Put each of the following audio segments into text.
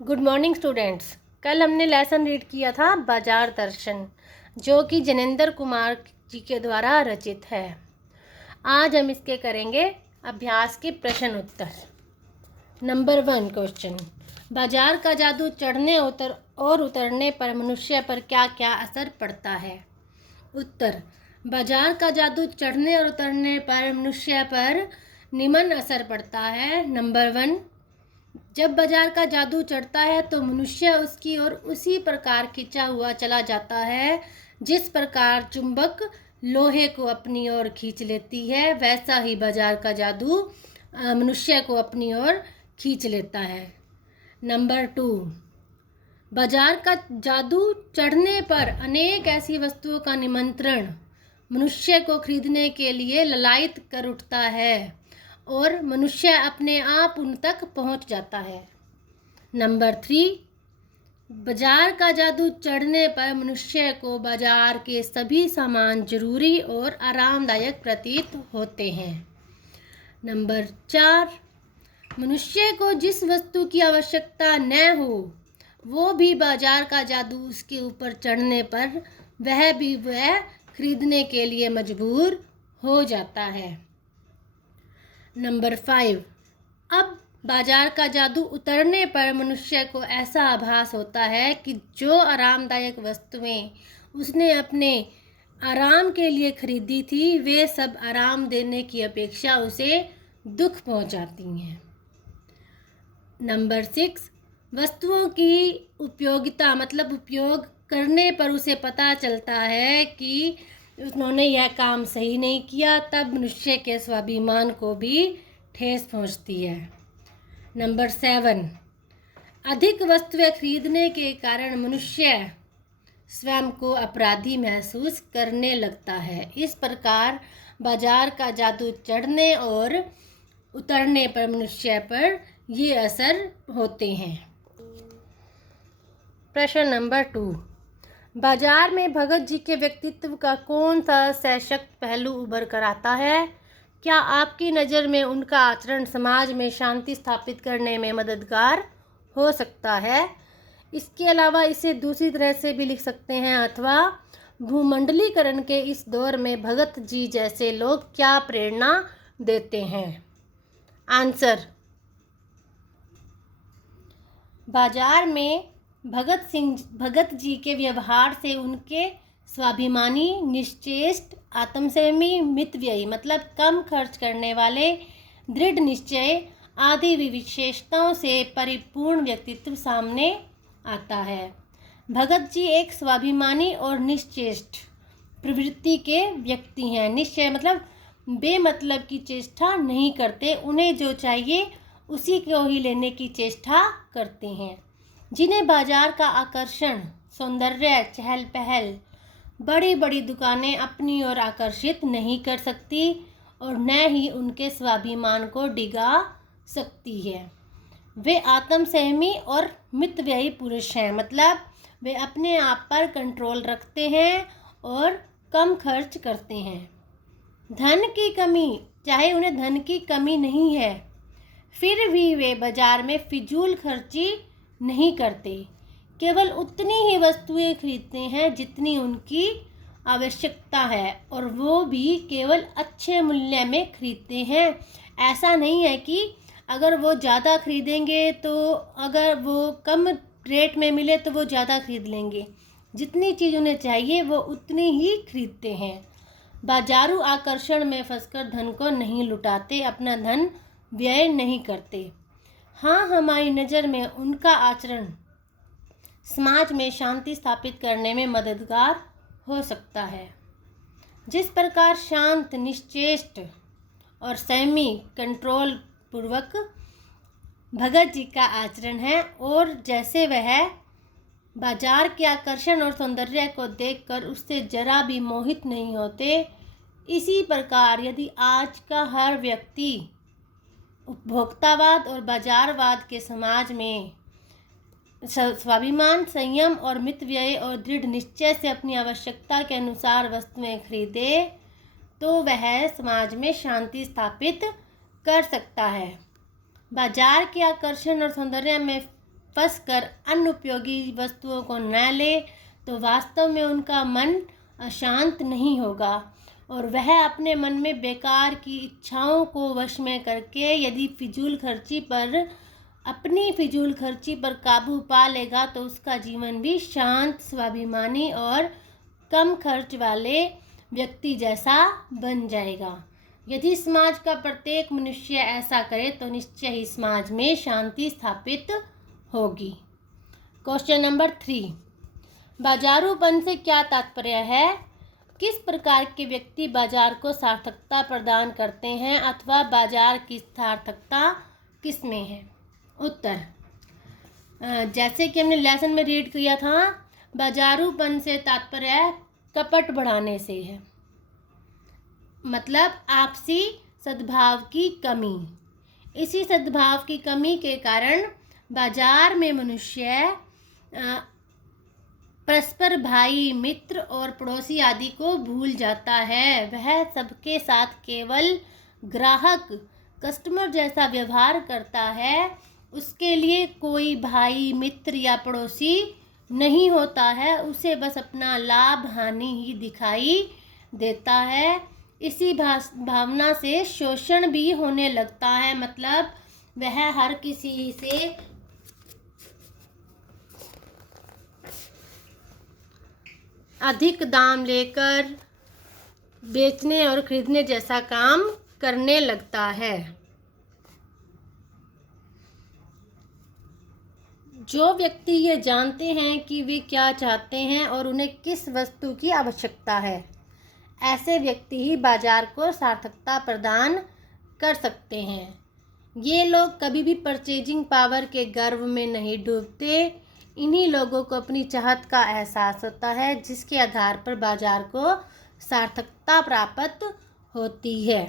Good morning students. कल हमने lesson read किया था बाजार दर्शन, जो कि जनेंद्र कुमार जी के द्वारा रचित है। आज हम इसके करेंगे अभ्यास के प्रश्न उत्तर। नंबर 1 क्वेश्चन, बाजार का जादू चढ़ने और उतरने पर मनुष्य पर क्या क्या असर पड़ता है। उत्तर, बाजार का जादू चढ़ने और उतरने पर मनुष्य पर निम्न असर पड़ता है। नंबर 1, जब बाजार का जादू चढ़ता है तो मनुष्य उसकी ओर उसी प्रकार खिंचा हुआ चला जाता है जिस प्रकार चुंबक लोहे को अपनी ओर खींच लेती है, वैसा ही बाजार का जादू मनुष्य को अपनी ओर खींच लेता है। नंबर 2, बाजार का जादू चढ़ने पर अनेक ऐसी वस्तुओं का निमंत्रण मनुष्य को खरीदने के लिए ललायित कर उठता है और मनुष्य अपने आप उन तक पहुंच जाता है। नंबर 3, बाजार का जादू चढ़ने पर मनुष्य को बाजार के सभी सामान जरूरी और आरामदायक प्रतीत होते हैं। नंबर 4, मनुष्य को जिस वस्तु की आवश्यकता न हो वो भी बाजार का जादू उसके ऊपर चढ़ने पर वह खरीदने के लिए मजबूर हो जाता है। नंबर 5, अब बाजार का जादू उतरने पर मनुष्य को ऐसा आभास होता है कि जो आरामदायक वस्तुएं उसने अपने आराम के लिए खरीदी थी वे सब आराम देने की अपेक्षा उसे दुख पहुंचाती हैं। नंबर 6, वस्तुओं की उपयोगिता मतलब उपयोग करने पर उसे पता चलता है कि उन्होंने यह काम सही नहीं किया, तब मनुष्य के स्वाभिमान को भी ठेस पहुंचती है। नंबर 7, अधिक वस्तुएं खरीदने के कारण मनुष्य स्वयं को अपराधी महसूस करने लगता है। इस प्रकार बाजार का जादू चढ़ने और उतरने पर मनुष्य पर ये असर होते हैं। प्रश्न नंबर 2, बाजार में भगत जी के व्यक्तित्व का कौन सा सशक्त पहलू उभर कर आता है? क्या आपकी नज़र में उनका आचरण समाज में शांति स्थापित करने में मददगार हो सकता है? इसके अलावा इसे दूसरी तरह से भी लिख सकते हैं, अथवा भूमंडलीकरण के इस दौर में भगत जी जैसे लोग क्या प्रेरणा देते हैं? आंसर, बाजार में भगत जी के व्यवहार से उनके स्वाभिमानी, निश्चेष्ट, आत्मसंयमी, मितव्ययी मतलब कम खर्च करने वाले, दृढ़ निश्चय आदि विशेषताओं से परिपूर्ण व्यक्तित्व सामने आता है। भगत जी एक स्वाभिमानी और निश्चेष्ट प्रवृत्ति के व्यक्ति हैं। निश्चय मतलब बेमतलब की चेष्टा नहीं करते, उन्हें जो चाहिए उसी को ही लेने की चेष्टा करते हैं। जिन्हें बाजार का आकर्षण, सौंदर्य, चहल पहल, बड़ी बड़ी दुकानें अपनी ओर आकर्षित नहीं कर सकती और न ही उनके स्वाभिमान को डिगा सकती है। वे आत्मसंयमी और मितव्ययी पुरुष हैं, मतलब वे अपने आप पर कंट्रोल रखते हैं और कम खर्च करते हैं। धन की कमी, चाहे उन्हें धन की कमी नहीं है, फिर भी वे बाजार में फिजूल खर्ची नहीं करते, केवल उतनी ही वस्तुएं खरीदते हैं जितनी उनकी आवश्यकता है और वो भी केवल अच्छे मूल्य में खरीदते हैं। ऐसा नहीं है कि अगर वो ज़्यादा खरीदेंगे तो अगर वो कम रेट में मिले तो वो ज़्यादा खरीद लेंगे। जितनी चीज़ उन्हें चाहिए वो उतनी ही खरीदते हैं। बाजारू आकर्षण में फंसकर धन को नहीं लुटाते, अपना धन व्यय नहीं करते। हाँ, हमारी नज़र में उनका आचरण समाज में शांति स्थापित करने में मददगार हो सकता है। जिस प्रकार शांत, निश्चेष्ट और संयमी, कंट्रोल पूर्वक भगत जी का आचरण है और जैसे वह बाजार के आकर्षण और सौंदर्य को देखकर उससे जरा भी मोहित नहीं होते, इसी प्रकार यदि आज का हर व्यक्ति उपभोक्तावाद और बाजारवाद के समाज में स्वाभिमान, संयम और मितव्यय और दृढ़ निश्चय से अपनी आवश्यकता के अनुसार वस्तुएं खरीदे तो वह समाज में शांति स्थापित कर सकता है। बाजार के आकर्षण और सौंदर्य में फंसकर अनुपयोगी वस्तुओं को न ले तो वास्तव में उनका मन अशांत नहीं होगा और वह अपने मन में बेकार की इच्छाओं को वश में करके यदि अपनी फिजूल खर्ची पर काबू पा लेगा तो उसका जीवन भी शांत, स्वाभिमानी और कम खर्च वाले व्यक्ति जैसा बन जाएगा। यदि समाज का प्रत्येक मनुष्य ऐसा करे तो निश्चय ही समाज में शांति स्थापित होगी। क्वेश्चन नंबर 3, बाजारूपन से क्या तात्पर्य है? किस प्रकार के व्यक्ति बाजार को सार्थकता प्रदान करते हैं अथवा बाजार की सार्थकता किस में है? उत्तर, जैसे कि हमने लेसन में रीड किया था, बाजारूपन से तात्पर्य कपट बढ़ाने से है, मतलब आपसी सद्भाव की कमी। इसी सद्भाव की कमी के कारण बाजार में मनुष्य परस्पर भाई, मित्र और पड़ोसी आदि को भूल जाता है। वह सबके साथ केवल ग्राहक, कस्टमर जैसा व्यवहार करता है। उसके लिए कोई भाई, मित्र या पड़ोसी नहीं होता है। उसे बस अपना लाभ हानि ही दिखाई देता है। इसी भावना से शोषण भी होने लगता है, मतलब वह हर किसी से अधिक दाम लेकर बेचने और खरीदने जैसा काम करने लगता है। जो व्यक्ति ये जानते हैं कि वे क्या चाहते हैं और उन्हें किस वस्तु की आवश्यकता है, ऐसे व्यक्ति ही बाजार को सार्थकता प्रदान कर सकते हैं। ये लोग कभी भी परचेजिंग पावर के गर्व में नहीं डूबते। इन्हीं लोगों को अपनी चाहत का एहसास होता है, जिसके आधार पर बाजार को सार्थकता प्राप्त होती है।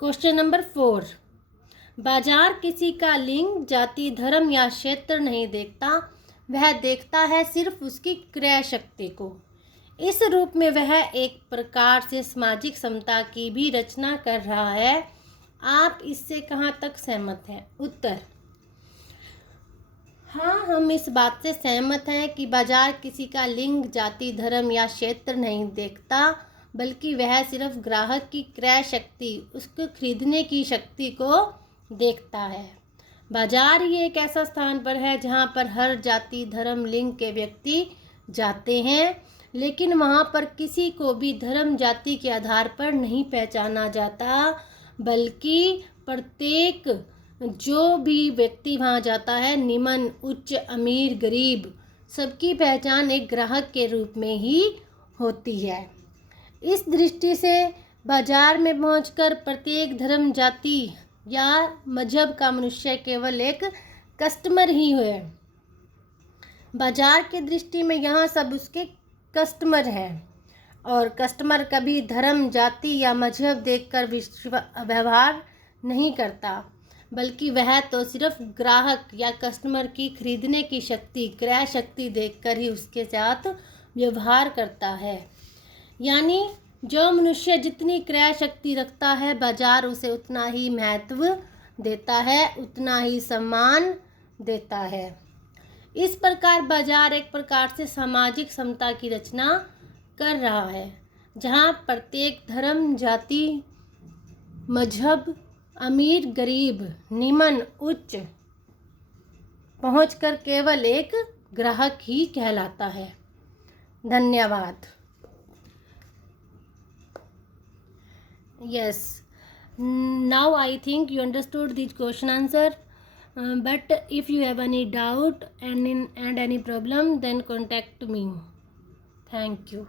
क्वेश्चन नंबर 4, बाजार किसी का लिंग, जाति, धर्म या क्षेत्र नहीं देखता। वह देखता है सिर्फ उसकी क्रय शक्ति को। इस रूप में वह एक प्रकार से सामाजिक समता की भी रचना कर रहा है। आप इससे कहाँ तक सहमत हैं? उत्तर, हाँ, हम इस बात से सहमत हैं कि बाजार किसी का लिंग, जाति, धर्म या क्षेत्र नहीं देखता, बल्कि वह सिर्फ ग्राहक की क्रय शक्ति, उसको खरीदने की शक्ति को देखता है। बाजार ही एक ऐसा स्थान पर है जहाँ पर हर जाति, धर्म, लिंग के व्यक्ति जाते हैं, लेकिन वहाँ पर किसी को भी धर्म, जाति के आधार पर नहीं पहचाना जाता, बल्कि प्रत्येक जो भी व्यक्ति वहाँ जाता है, निम्न, उच्च, अमीर, गरीब, सबकी पहचान एक ग्राहक के रूप में ही होती है। इस दृष्टि से बाजार में पहुंचकर प्रत्येक धर्म, जाति या मजहब का मनुष्य केवल एक कस्टमर ही है। बाजार की दृष्टि में यहाँ सब उसके कस्टमर हैं और कस्टमर कभी धर्म, जाति या मजहब देखकर व्यवहार नहीं करता, बल्कि वह तो सिर्फ ग्राहक या कस्टमर की खरीदने की शक्ति, क्रय शक्ति देखकर ही उसके साथ व्यवहार करता है। यानी जो मनुष्य जितनी क्रय शक्ति रखता है, बाजार उसे उतना ही महत्व देता है, उतना ही सम्मान देता है। इस प्रकार बाजार एक प्रकार से सामाजिक समता की रचना कर रहा है, जहाँ प्रत्येक धर्म, जाति, मजहब, अमीर, गरीब, निम्न, उच्च पहुंचकर केवल एक ग्राहक ही कहलाता है। धन्यवाद। Yes, now I think you understood the question answer. But if you have any doubt and any problem, then contact me. Thank you.